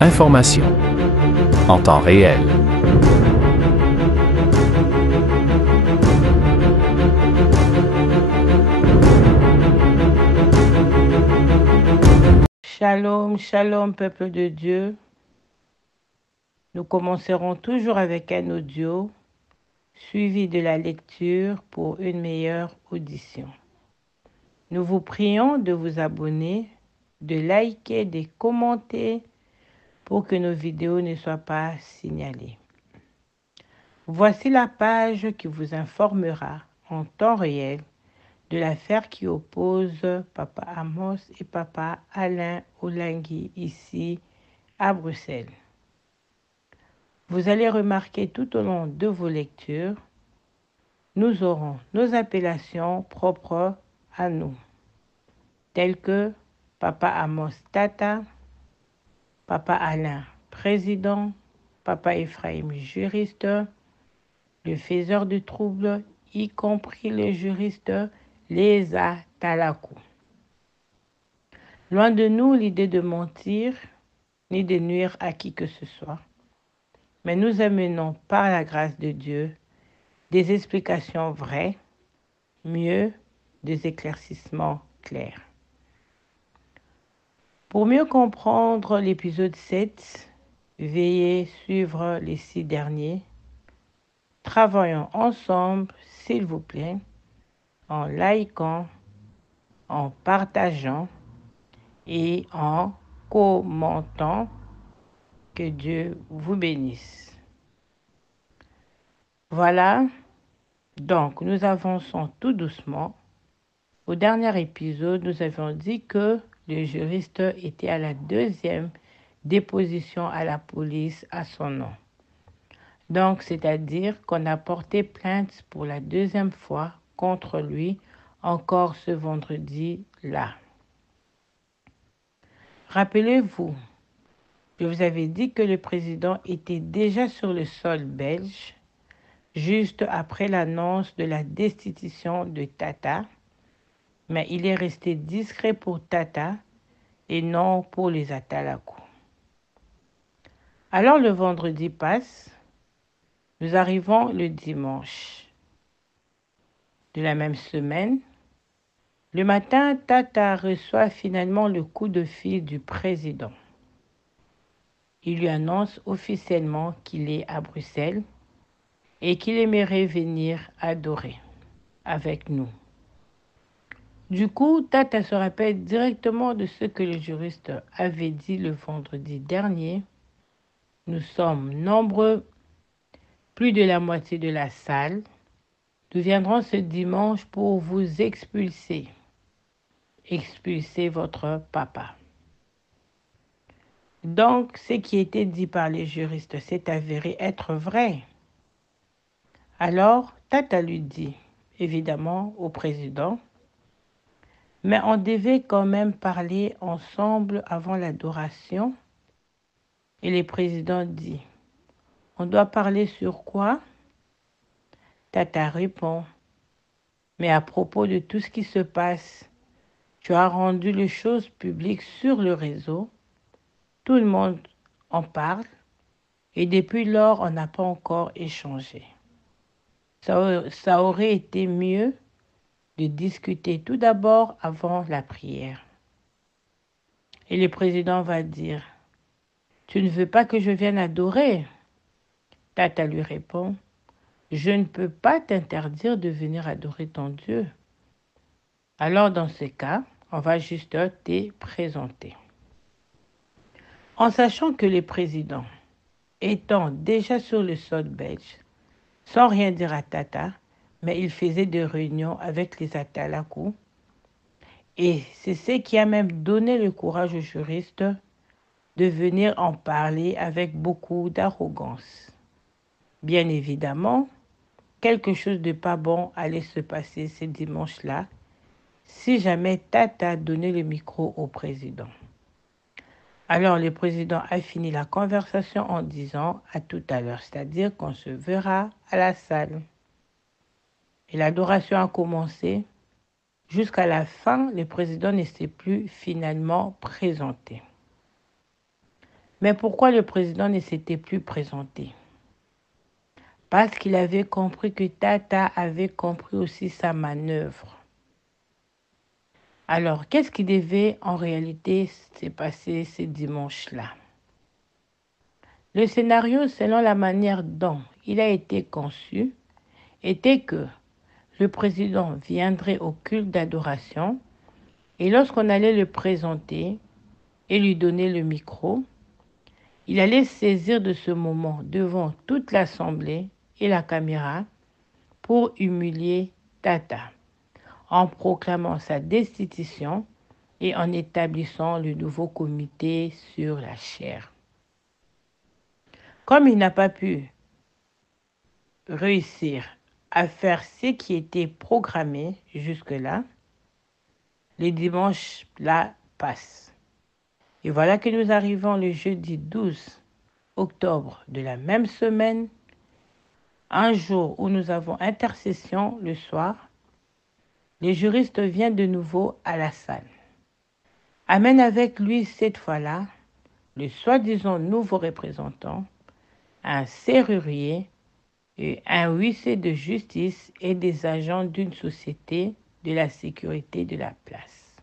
Information en temps réel. Shalom, shalom, peuple de Dieu. Nous commencerons toujours avec un audio suivi de la lecture pour une meilleure audition. Nous vous prions de vous abonner, de liker, de commenter pour que nos vidéos ne soient pas signalées. Voici la page qui vous informera en temps réel de l'affaire qui oppose Papa Amos et Papa Alain Olengue ici à Bruxelles. Vous allez remarquer tout au long de vos lectures, nous aurons nos appellations propres à nous, telles que Papa Amos Tata, Papa Alain Président, Papa Ephraim Juriste, le faiseur de troubles, y compris le juriste Léza Talakou. Loin de nous l'idée de mentir, ni de nuire à qui que ce soit. Mais nous amenons par la grâce de Dieu des explications vraies, mieux des éclaircissements clairs. Pour mieux comprendre l'épisode 7, veuillez suivre les 6 derniers. Travaillons ensemble, s'il vous plaît, en likant, en partageant et en commentant. Que Dieu vous bénisse. Voilà, donc nous avançons tout doucement. Au dernier épisode, nous avions dit que le juriste était à la deuxième déposition à la police à son nom. Donc, c'est-à-dire qu'on a porté plainte pour la deuxième fois contre lui encore ce vendredi-là. Rappelez-vous, je vous avais dit que le président était déjà sur le sol belge, juste après l'annonce de la destitution de Tata, mais il est resté discret pour Tata et non pour les Atalakou. Alors le vendredi passe, nous arrivons le dimanche de la même semaine. Le matin, Tata reçoit finalement le coup de fil du président. Il lui annonce officiellement qu'il est à Bruxelles et qu'il aimerait venir adorer avec nous. Du coup, Tata se rappelle directement de ce que le juriste avait dit le vendredi dernier. Nous sommes nombreux, plus de la moitié de la salle. Nous viendrons ce dimanche pour vous expulser. Expulser votre papa. Donc, ce qui était dit par les juristes s'est avéré être vrai. Alors, Tata lui dit, évidemment, au président, mais on devait quand même parler ensemble avant l'adoration. Et le président dit, on doit parler sur quoi? Tata répond, mais à propos de tout ce qui se passe, tu as rendu les choses publiques sur le réseau. Tout le monde en parle. Et depuis lors, on n'a pas encore échangé. Ça aurait été mieux de discuter tout d'abord avant la prière. Et le président va dire, tu ne veux pas que je vienne adorer? Tata lui répond, je ne peux pas t'interdire de venir adorer ton Dieu. Alors dans ce cas, on va juste te présenter. En sachant que le président, étant déjà sur le sol belge, sans rien dire à Tata, mais il faisait des réunions avec les Atalakou, et c'est ce qui a même donné le courage aux juristes de venir en parler avec beaucoup d'arrogance. Bien évidemment, quelque chose de pas bon allait se passer ce dimanche-là, si jamais Tata donnait le micro au président. Alors le président a fini la conversation en disant à tout à l'heure, c'est-à-dire qu'on se verra à la salle. Et l'adoration a commencé. Jusqu'à la fin, le président ne s'est plus finalement présenté. Mais pourquoi le président ne s'était plus présenté? Parce qu'il avait compris que Tata avait compris aussi sa manœuvre. Alors, qu'est-ce qui devait en réalité se passer ce dimanche-là? Le scénario, selon la manière dont il a été conçu, était que le président viendrait au culte d'adoration et lorsqu'on allait le présenter et lui donner le micro, il allait saisir de ce moment devant toute l'assemblée et la caméra pour humilier Tata en proclamant sa destitution et en établissant le nouveau comité sur la chaire. Comme il n'a pas pu réussir à faire ce qui était programmé jusque-là, les dimanches là passent. Et voilà que nous arrivons le jeudi 12 octobre de la même semaine, un jour où nous avons intercession le soir. Le juriste vient de nouveau à la salle. Amène avec lui cette fois-là le soi-disant nouveau représentant, un serrurier et un huissier de justice et des agents d'une société de la sécurité de la place.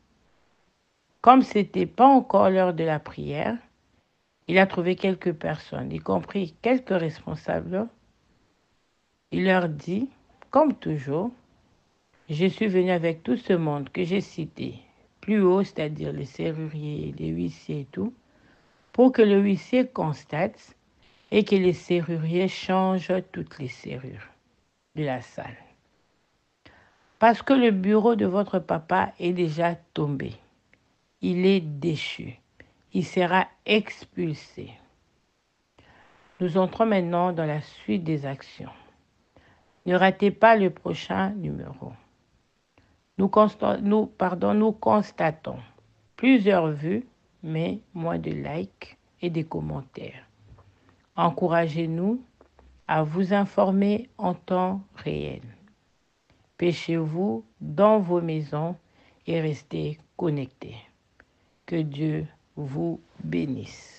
Comme ce n'était pas encore l'heure de la prière, il a trouvé quelques personnes, y compris quelques responsables. Il leur dit, comme toujours, je suis venu avec tout ce monde que j'ai cité plus haut, c'est-à-dire les serruriers, les huissiers et tout, pour que le huissier constate et que les serruriers changent toutes les serrures de la salle. Parce que le bureau de votre papa est déjà tombé. Il est déchu. Il sera expulsé. Nous entrons maintenant dans la suite des actions. Ne ratez pas le prochain numéro. Nous constatons plusieurs vues, mais moins de likes et des commentaires. Encouragez-nous à vous informer en temps réel. Pêchez-vous dans vos maisons et restez connectés. Que Dieu vous bénisse.